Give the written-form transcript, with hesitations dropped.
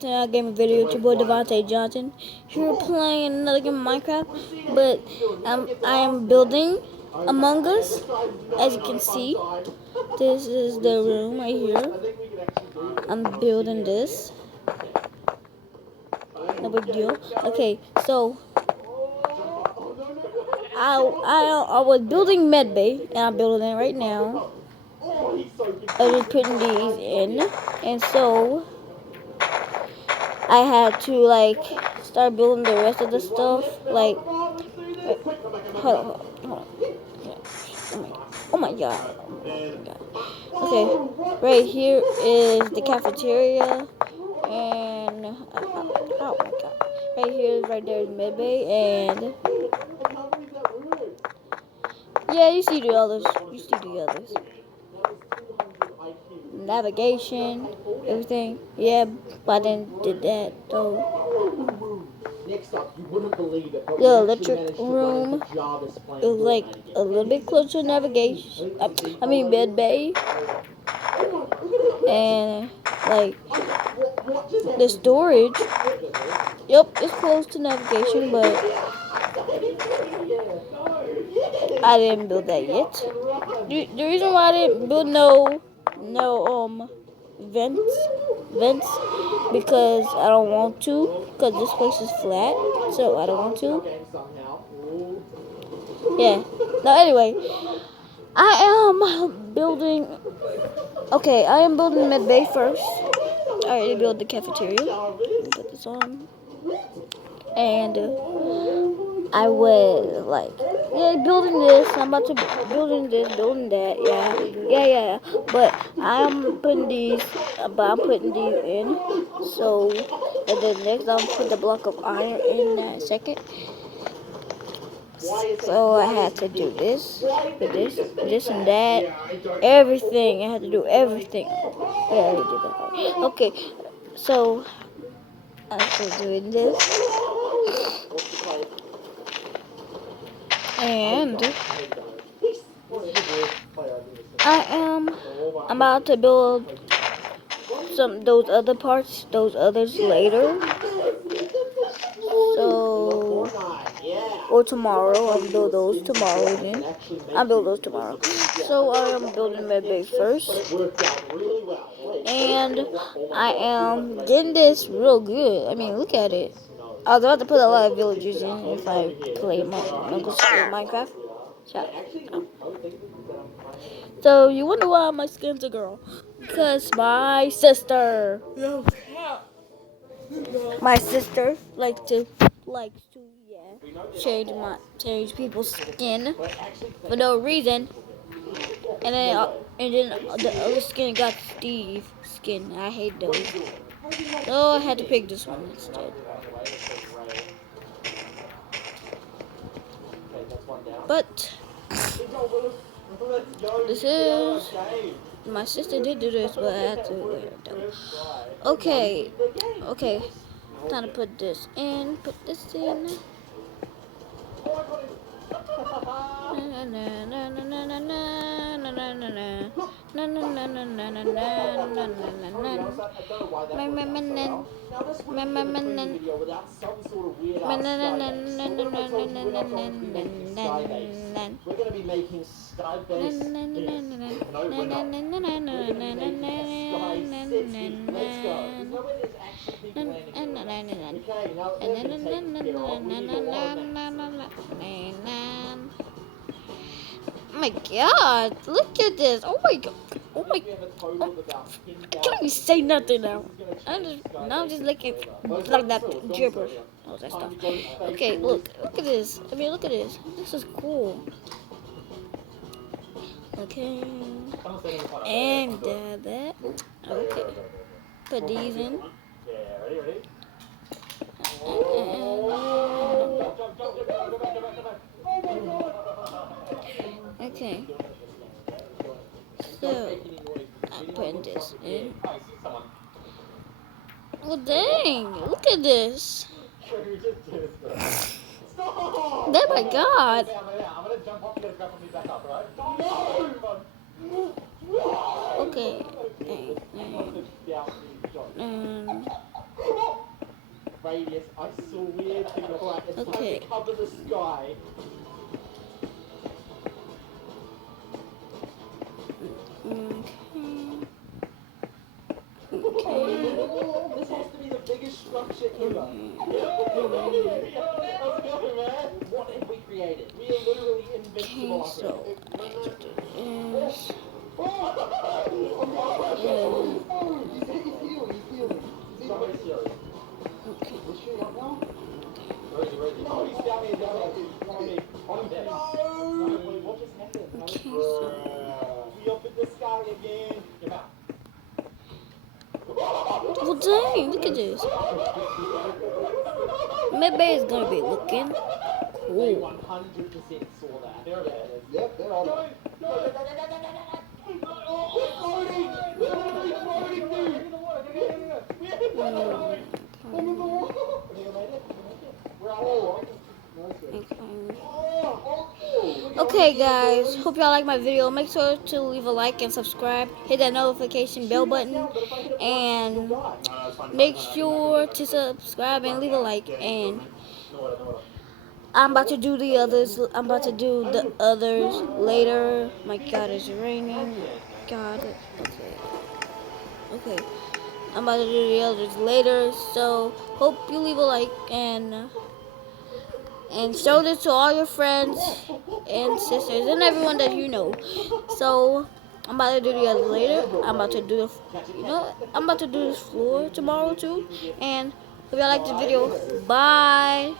To another gaming video, it's your boy Devontae Johnson. Here we're playing another game of Minecraft, but I am building Among Us. As you can see, this is the room right here. I'm building this. No big deal. Okay, so I was building Medbay, and I'm building it right now. I was putting these in, and so I had to start building the rest of the stuff. Hold on. Oh my god. Okay, right here is the cafeteria, and oh my god. Right there is Medbay, and yeah, you see the others. Navigation, everything. Yeah, but I didn't did that though. The electric room is like a little bit closer to navigation. I mean Medbay, and like the storage. Yep, it's close to navigation, but I didn't build that yet. The reason why I didn't build no vents because I don't want to, because this place is flat, so I don't want to. Yeah. No, anyway, I am building. Okay, I am building Medbay first. I already built the cafeteria. Put this on, and I was building this. I'm about to building this, building that. Yeah. But I'm putting these. In. So, and then next I'll put the block of iron in that second. So I had to do this, with this and that, everything. I had to do everything. Yeah, I already did that part. Okay, so I'm still doing this, and I'm about to build those other parts, those others later. So, or tomorrow, I'll build those tomorrow then. I'll build those tomorrow. So I am building Medbay first. And I am getting this real good. I mean, look at it. I was about to put a lot of villagers in if I play Minecraft. So you wonder why my skin's a girl? Because my sister. My sister likes to change people's skin for no reason, and then the other skin got Steve skin. I hate those. So I had to pick this one instead. But this is my sister did do this, but I had to wear it though. Okay. Time to put this in. Put this in. Oh my god, look at this. Oh my god. I can't even say nothing now. I'm just looking like that gibberish. All that stuff. Okay, look at this. I mean, look at this. This is cool. Okay. And that. Okay. Put these in. Okay. So, I'm putting this in. Well, dang. Look at this. Oh my god. Okay. radius. I swear to God. Alright, it's time to cover the sky. This has to be the biggest structure ever. Let's go, man. What have we created? We are literally invincible. Okay, so okay. Where is he? Oh, he's down here, down here. On me. On him. No! What just happened? Okay, so We up in the sky again. Get out. well, dang, look at this. Medbay is gonna be looking They cool. 100% saw that. There it is. Yep, they're all there. Oh, it's floating! Literally floating, dude! I'm in the water! We're out of water. Okay, guys, hope y'all like my video. Make sure to leave a like and subscribe. Hit that notification bell button, and make sure to subscribe and leave a like. And I'm about to do the others. I'm about to do the others later. My God, it's raining. God, okay. I'm about to do the others later. So hope you leave a like and show this to all your friends and sisters and everyone that you know. So I'm about to do the others later. I'm about to do I'm about to do this floor tomorrow too. And hope y'all like this video. Bye.